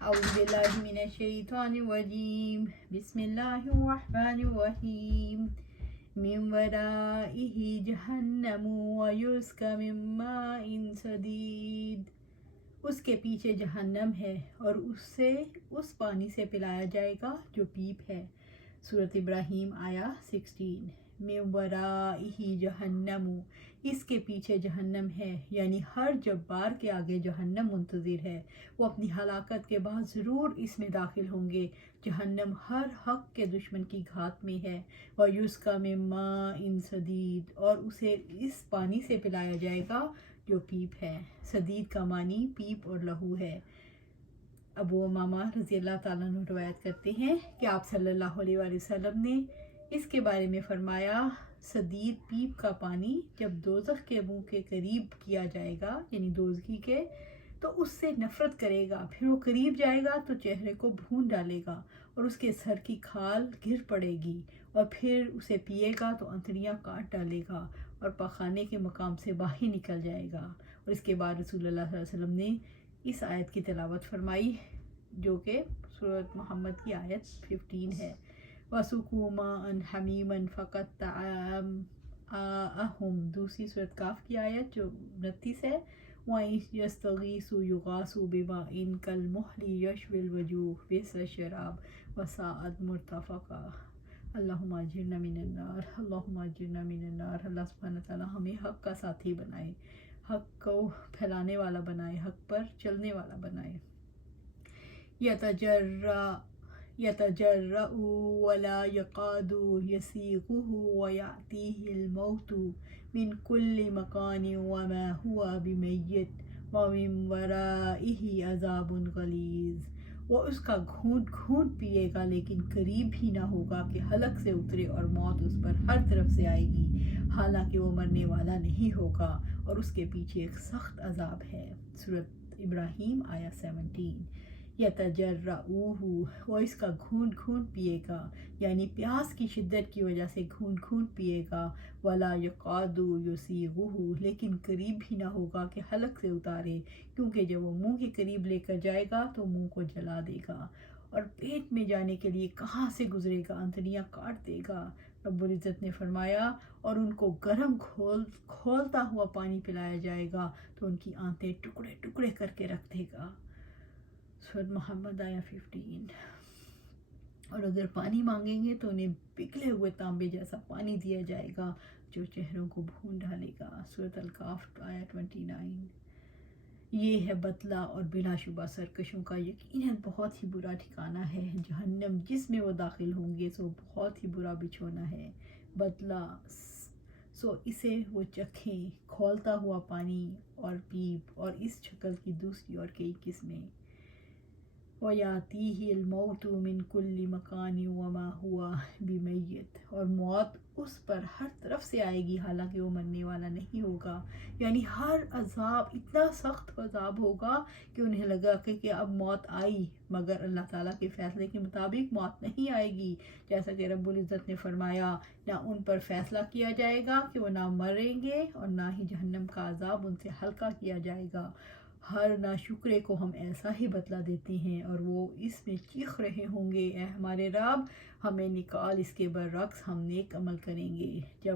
أعوذ بالله من الشيطان الرجيم بسم الله الرحمن الرحيم من ورائه جہنم ويسقى من ماء صدید، اس کے پیچھے جہنم ہے اور اس پانی سے پلایا جائے گا جو پیپ ہے۔ سورۃ ابراہیم آیا 16۔ من ورائہ جہنم، اس کے پیچھے جہنم ہے، یعنی ہر جبار کے آگے جہنم منتظر ہے، وہ اپنی ہلاکت کے بعد ضرور اس میں داخل ہوں گے۔ جہنم ہر حق کے دشمن کی گھات میں ہے۔ وَيُسْقَى مِن مَّاءٍ صَدِيدٍ، اور اسے اس پانی سے پلایا جائے گا جو پیپ ہے۔ صدید کا معنی پیپ اور لہو ہے۔ ابو امامہ رضی اللہ تعالیٰ عنہ روایت کرتے ہیں کہ آپ صلی اللہ علیہ وآلہ وسلم نے اس کے بارے میں فرمایا، صدید پیپ کا پانی جب دوزخ کے منہ کے قریب کیا جائے گا، یعنی دوزخی کے، تو اس سے نفرت کرے گا، پھر وہ قریب جائے گا تو چہرے کو بھون ڈالے گا اور اس کے سر کی کھال گر پڑے گی، اور پھر اسے پیے گا تو انتڑیاں کاٹ ڈالے گا اور پخانے کے مقام سے باہر نکل جائے گا۔ اور اس کے بعد رسول اللہ صلی اللہ علیہ وسلم نے اس آیت کی تلاوت فرمائی جو کہ سورۃ محمد کی آیت 15 ہے۔ وَسُقُوا مَاءً حَمِيمًا فَقَطَّعَ أَمْعَاءَهُمْ، دوسری سورۃ کاف کی آیت جو 29 ہے۔ وَإِن يَسْتَغِيثُوا يُغَاثُوا بِمَاءٍ كَالْمُهْلِ يَشْوِي الْوُجُوهَ بِئْسَ الشَّرَابُ وَسَاءَتْ مُرْتَفَقًا۔ اللہم اجرنا من النار، اللہم اجرنا من النار۔ اللہ سبحانہ تعالیٰ ہمیں حق کا ساتھی بنائے، حق کو پھیلانے والا بنائے، حق پر چلنے والا بنائے۔ يتجرأ ولا يكاد يسيغه ويأتيه الموت من كل مكان وما هو بميت ومن ورائه عذاب غلیظ، وہ اس کا گھونٹ گھونٹ پیے گا لیکن قریب بھی نہ ہوگا کہ حلق سے اترے، اور موت اس پر ہر طرف سے آئے گی حالانکہ وہ مرنے والا نہیں ہوگا، اور اس کے پیچھے ایک سخت عذاب ہے۔ سورۃ ابراہیم آیا 17۔ یتجرؤہ، وہ اس کا گھونٹ گھونٹ پیے گا، یعنی پیاس کی شدت کی وجہ سے گھونٹ گھونٹ پیے گا۔ ولا یکاد یسیغہ، لیکن قریب بھی نہ ہوگا کہ حلق سے اتارے، کیونکہ جب وہ منہ کے قریب لے کر جائے گا تو منہ کو جلا دے گا، اور پیٹ میں جانے کے لیے کہاں سے گزرے گا، انتڑیاں کاٹ دے گا۔ رب العزت نے فرمایا، اور ان کو گرم کھولتا ہوا پانی پلایا جائے گا تو ان کی آنتیں ٹکڑے ٹکڑے کر کے رکھ دے گا۔ سورۃ محمد آیا 15۔ اور اگر پانی مانگیں گے تو انہیں پگھلے ہوئے تانبے جیسا پانی دیا جائے گا جو چہروں کو بھون ڈالے گا۔ سورۃ الکاف آیا 29۔ یہ ہے بدلہ اور بلا شبہ سرکشوں کا یقیناً بہت ہی برا ٹھکانہ ہے جہنم، جس میں وہ داخل ہوں گے، سو بہت ہی برا بچھونا ہے۔ بدلہ، سو اسے وہ چکھیں، کھولتا ہوا پانی اور پیپ، اور اس شکل کی دوسری اور کئی قسمیں۔ وَيَأْتِيهِ الْمَوْتُ مِنْ كُلِّ مَكَانٍ وَمَا هُوَ بِمَيِّتٍ، اور موت اس پر ہر طرف سے آئے گی حالانکہ وہ مرنے والا نہیں ہوگا، یعنی ہر عذاب اتنا سخت عذاب ہوگا کہ انہیں لگا کہ اب موت آئی، مگر اللہ تعالیٰ کے فیصلے کے مطابق موت نہیں آئے گی، جیسا کہ رب العزت نے فرمایا، نہ ان پر فیصلہ کیا جائے گا کہ وہ نہ مریں گے، اور نہ ہی جہنم کا عذاب ان سے ہلکا کیا جائے گا۔ ہر ناشکرے کو ہم ایسا ہی بدلہ دیتے ہیں، اور وہ اس میں چیخ رہے ہوں گے، اے ہمارے رب، ہمیں نکال، اس کے برعکس ہم نیک عمل کریں گے جو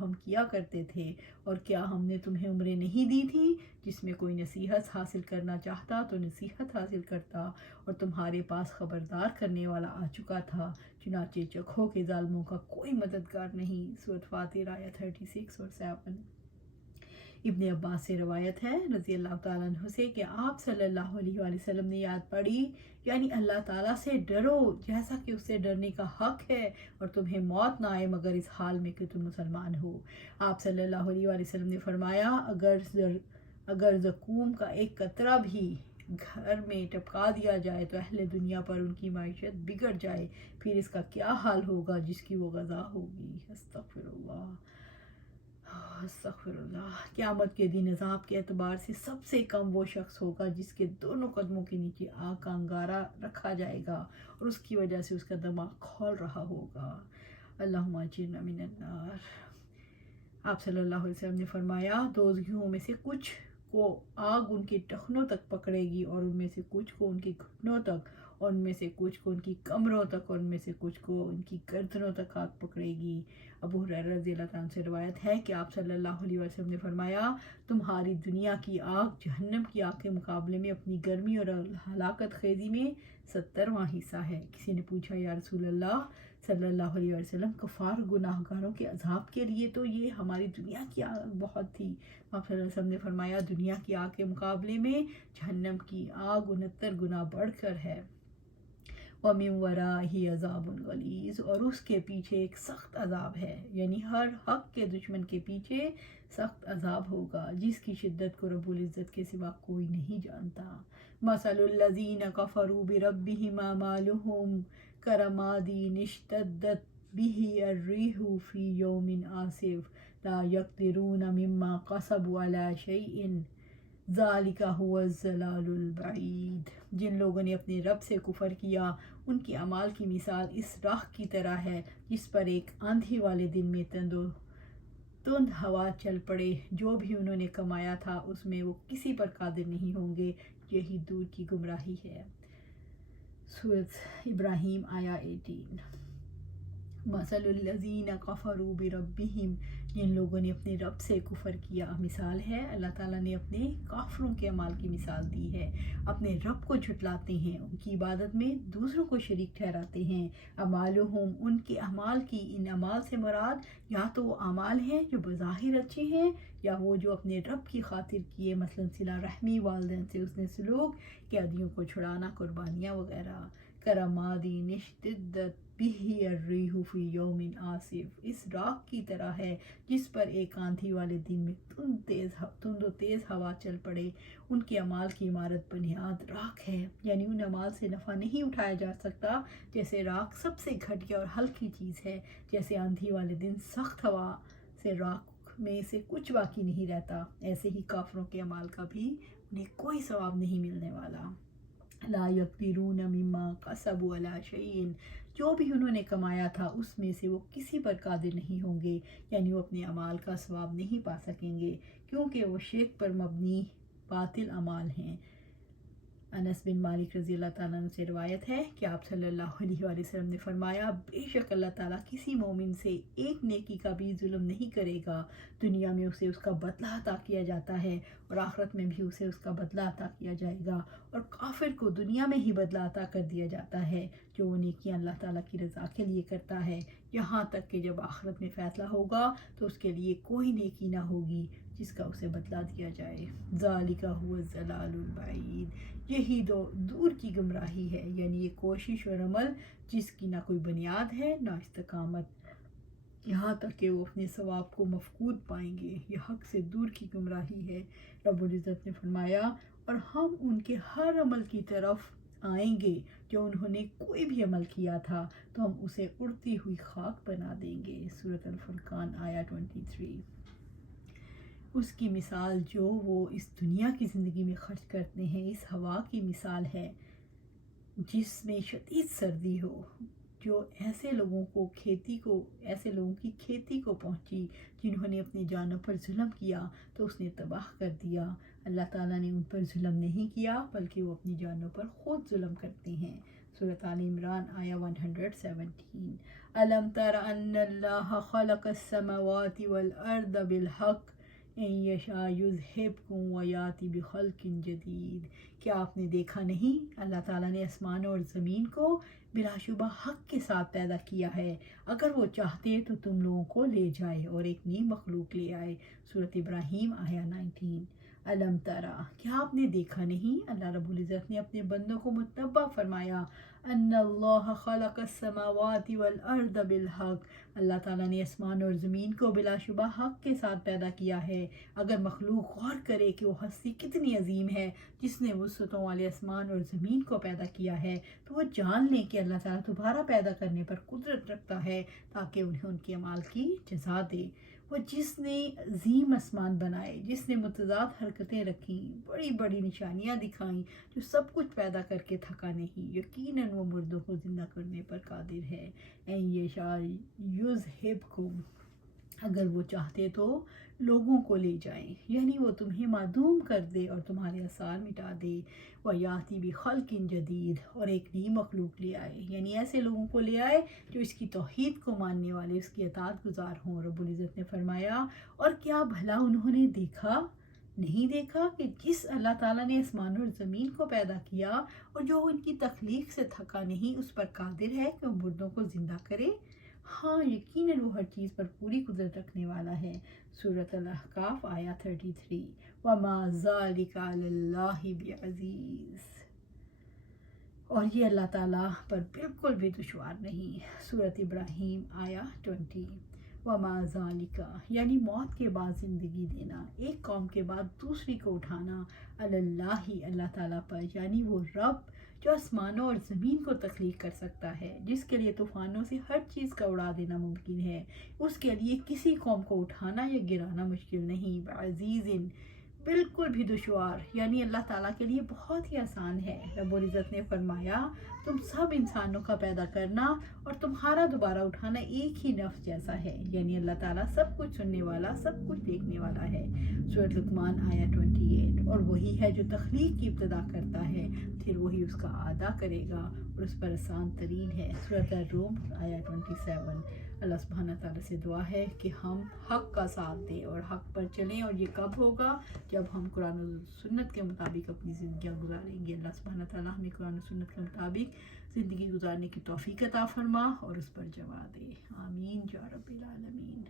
ہم کیا کرتے تھے۔ اور کیا ہم نے تمہیں عمریں نہیں دی تھی؟ جس میں کوئی نصیحت حاصل کرنا چاہتا تو نصیحت حاصل کرتا، اور تمہارے پاس خبردار کرنے والا آ چکا تھا، چنانچہ چکھو کہ ظالموں کا کوئی مددگار نہیں۔ سورۃ فاطر آیا 36 اور 7۔ ابن عباس سے روایت ہے رضی اللہ تعالیٰ عنہ سے کہ آپ صلی اللہ علیہ وآلہ وسلم نے یاد پڑھی، یعنی اللہ تعالیٰ سے ڈرو جیسا کہ اس سے ڈرنے کا حق ہے، اور تمہیں موت نہ آئے مگر اس حال میں کہ تم مسلمان ہو۔ آپ صلی اللہ علیہ وآلہ وسلم نے فرمایا، اگر زقوم کا ایک قطرہ بھی گھر میں ٹپکا دیا جائے تو اہل دنیا پر ان کی معیشت بگڑ جائے، پھر اس کا کیا حال ہوگا جس کی وہ غذا ہوگی۔ استغفر اللہ، استغفر اللہ۔ قیامت کے دن عذاب کے اعتبار سے سب سے کم وہ شخص ہوگا جس کے دونوں قدموں کے نیچے آگ کا انگارہ رکھا جائے گا، اور اس کی وجہ سے اس کا دماغ کھول رہا ہوگا۔ اللہم اجرنا من النار۔ آپ صلی اللہ علیہ وسلم نے فرمایا، دوزخیوں میں سے کچھ کو آگ ان کے ٹخنوں تک پکڑے گی، اور ان میں سے کچھ کو ان کے گھٹنوں تک، اور ان میں سے کچھ کو ان کی کمروں تک، اور ان میں سے کچھ کو ان کی گردنوں تک آگ پکڑے گی۔ ابو ہریرہ رضی اللہ تعالیٰ عنہ سے روایت ہے کہ آپ صلی اللہ علیہ وسلم نے فرمایا، تمہاری دنیا کی آگ جہنم کی آگ کے مقابلے میں اپنی گرمی اور ہلاکت خیزی میں 70واں حصہ ہے۔ کسی نے پوچھا، یا رسول اللہ صلی اللہ علیہ وسلم، کفار گناہ گاروں کے عذاب کے لیے تو یہ ہماری دنیا کی آگ بہت تھی۔ آپ صلی اللہ علیہ وسلم نے فرمایا، دنیا کی آگ کے مقابلے میں جہنم کی آگ 69 گنا بڑھ کر ہے۔ وَمِن وَرَائِهِ عَذَابٌ غَلِيظٌ، اور اس کے پیچھے ایک سخت عذاب ہے، یعنی ہر حق کے دشمن کے پیچھے سخت عذاب ہوگا جس کی شدت کو رب العزت کے سوا کوئی نہیں جانتا۔ مَثَلُ الَّذِينَ كَفَرُوا بِرَبِّهِمْ أَعْمَالُهُمْ كَرَمَادٍ اشْتَدَّتْ بِهِ الرِّيحُ فِي يَوْمٍ عَاصِفٍ لَا يَقْدِرُونَ مِمَّا كَسَبُوا عَلَى شَيْءٍ ذَلِكَ هُوَ الضَّلَالُ الْبَعِيدُ۔ جن لوگوں نے اپنے رب سے کفر کیا، ان کی اعمال کی مثال اس راہ کی طرح ہے جس پر ایک آندھی والے دن میں تند ہوا چل پڑے، جو بھی انہوں نے کمایا تھا اس میں وہ کسی پر قادر نہیں ہوں گے، یہی دور کی گمراہی ہے۔ سورۃ ابراہیم آیا 18۔ مثل الذین کفروا بربہم، جن لوگوں نے اپنے رب سے کفر کیا، مثال ہے اللہ تعالیٰ نے اپنے کافروں کے اعمال کی مثال دی ہے۔ اپنے رب کو جھٹلاتے ہیں، ان کی عبادت میں دوسروں کو شریک ٹھہراتے ہیں۔ اعمالہم، ان کے اعمال کی، ان اعمال سے مراد یا تو وہ اعمال ہیں جو بظاہر اچھے ہیں، یا وہ جو اپنے رب کی خاطر کیے، مثلا صلہ رحمی، والدین سے حسن سلوک، قیدیوں کو چھڑانا، قربانیاں وغیرہ۔ کرمادٍ اشتدت بہ الریح فی یوم عاصف، اس راکھ کی طرح ہے جس پر ایک آندھی والے دن میں تند و تیز ہوا چل پڑے۔ ان کے اعمال کی عمارت بنیاد راکھ ہے، یعنی ان اعمال سے نفع نہیں اٹھایا جا سکتا، جیسے راکھ سب سے گھٹیا اور ہلکی چیز ہے، جیسے آندھی والے دن سخت ہوا سے راکھ میں سے کچھ باقی نہیں رہتا، ایسے ہی کافروں کے اعمال کا بھی انہیں کوئی ثواب نہیں ملنے والا۔ لا یقدرون مما کسبوا علی شیء، جو بھی انہوں نے کمایا تھا اس میں سے وہ کسی پر قادر نہیں ہوں گے، یعنی وہ اپنے اعمال کا ثواب نہیں پا سکیں گے، کیونکہ وہ شرک پر مبنی باطل اعمال ہیں۔ انس بن مالک رضی اللہ تعالیٰ عنہ سے روایت ہے کہ آپ صلی اللہ علیہ وآلہ وسلم نے فرمایا، بے شک اللہ تعالیٰ کسی مومن سے ایک نیکی کا بھی ظلم نہیں کرے گا، دنیا میں اسے اس کا بدلہ عطا کیا جاتا ہے اور آخرت میں بھی اسے اس کا بدلہ عطا کیا جائے گا، اور کافر کو دنیا میں ہی بدلہ عطا کر دیا جاتا ہے جو وہ نیکیاں اللہ تعالیٰ کی رضا کے لیے کرتا ہے، یہاں تک کہ جب آخرت میں فیصلہ ہوگا تو اس کے لیے کوئی نیکی نہ ہوگی جس کا اسے بدلہ دیا جائے۔ ذالک هو الضلال البعید، یہی دور کی گمراہی ہے، یعنی یہ کوشش اور عمل جس کی نہ کوئی بنیاد ہے نہ استقامت، یہاں تک کہ وہ اپنے ثواب کو مفقود پائیں گے، یہ حق سے دور کی گمراہی ہے۔ رب العزت نے فرمایا، اور ہم ان کے ہر عمل کی طرف آئیں گے جو انہوں نے کوئی بھی عمل کیا تھا تو ہم اسے اڑتی ہوئی خاک بنا دیں گے۔ سورۃ الفرقان آیا 23۔ اس کی مثال جو وہ اس دنیا کی زندگی میں خرچ کرتے ہیں اس ہوا کی مثال ہے جس میں شدید سردی ہو، جو ایسے لوگوں کی کھیتی کو پہنچی جنہوں نے اپنی جانوں پر ظلم کیا تو اس نے تباہ کر دیا۔ اللہ تعالیٰ نے ان پر ظلم نہیں کیا بلکہ وہ اپنی جانوں پر خود ظلم کرتے ہیں۔ سورۃ آل عمران آیا 117۔ الم تر ان اللہ خلق السماوات والارض بالحق ان یشاء یذہبکم ویاتی بخلق جدید، کیا آپ نے دیکھا نہیں اللہ تعالیٰ نے آسمانوں اور زمین کو بلا شبہ حق کے ساتھ پیدا کیا ہے، اگر وہ چاہتے تو تم لوگوں کو لے جائے اور ایک نئی مخلوق لے آئے۔ سورۃ ابراہیم آیا 19۔ علم ترا، کیا آپ نے دیکھا نہیں اللہ رب العزت نے اپنے بندوں کو متنبہ فرمایا، ان اللہ خلق السماوات والارض بالحق، اللہ تعالیٰ نے آسمان اور زمین کو بلا شبہ حق کے ساتھ پیدا کیا ہے۔ اگر مخلوق غور کرے کہ وہ ہستی کتنی عظیم ہے جس نے وسعتوں والے آسمان اور زمین کو پیدا کیا ہے، تو وہ جان لیں کہ اللہ تعالیٰ دوبارہ پیدا کرنے پر قدرت رکھتا ہے تاکہ انہیں ان کے اعمال کی جزا دے۔ وہ جس نے عظیم آسمان بنائے، جس نے متضاد حرکتیں رکھیں، بڑی بڑی نشانیاں دکھائیں، جو سب کچھ پیدا کر کے تھکا نہیں، یقیناً وہ مردوں کو زندہ کرنے پر قادر ہے۔ این یشاء یذہبکم، اگر وہ چاہتے تو لوگوں کو لے جائیں، یعنی وہ تمہیں معدوم کر دے اور تمہارے آثار مٹا دے، وَيَأْتِ بِخَلْقٍ جدید، اور ایک نئی مخلوق لے آئے، یعنی ایسے لوگوں کو لے آئے جو اس کی توحید کو ماننے والے، اس کی اطاعت گزار ہوں۔ رب العزت نے فرمایا اور کیا بھلا انہوں نے دیکھا نہیں دیکھا کہ جس اللہ تعالیٰ نے آسمان اور زمین کو پیدا کیا اور جو ان کی تخلیق سے تھکا نہیں، اس پر قادر ہے کہ وہ مردوں کو زندہ کرے؟ ہاں یقیناً وہ ہر چیز پر پوری قدرت رکھنے والا ہے۔ سورۃ الاحقاف آیا 33۔ وَمَا ذَلِكَ عَلَى اللَّهِ بِعَزِيزٍ، اور یہ اللہ تعالیٰ پر بالکل بھی دشوار نہیں۔ سورۃ ابراہیم آیا 20۔ وَمَا ذَلِكَ، یعنی موت کے بعد زندگی دینا، ایک قوم کے بعد دوسری کو اٹھانا، علی اللہ، اللہ تعالیٰ پر، یعنی وہ رب جو آسمانوں اور زمین کو تخلیق کر سکتا ہے، جس کے لیے طوفانوں سے ہر چیز کا اڑا دینا ممکن ہے، اس کے لیے کسی قوم کو اٹھانا یا گرانا مشکل نہیں۔ بعزیز، بالکل بھی دشوار، یعنی اللہ تعالیٰ کے لیے بہت ہی آسان ہے۔ رب العزت نے فرمایا تم سب انسانوں کا پیدا کرنا اور تمہارا دوبارہ اٹھانا ایک ہی نفس جیسا ہے، یعنی اللہ تعالیٰ سب کچھ سننے والا، سب کچھ دیکھنے والا ہے۔ سورۃ لقمان آیا 28۔ اور وہی ہے جو تخلیق کی ابتدا کرتا ہے، پھر وہی اس کا اعادہ کرے گا اور اس پر آسان ترین ہے۔ سورۃ الروم آیا 27۔ اللہ سبحانہ تعالیٰ سے دعا ہے کہ ہم حق کا ساتھ دیں اور حق پر چلیں، اور یہ کب ہوگا؟ جب ہم قرآن و سنت کے مطابق اپنی زندگیاں گزاریں گے۔ اللہ سبحانہ تعالیٰ ہمیں قرآن و سنت کے مطابق زندگی گزارنے کی توفیق عطا فرما اور اس پر جما دے۔ آمین یا رب العالمین۔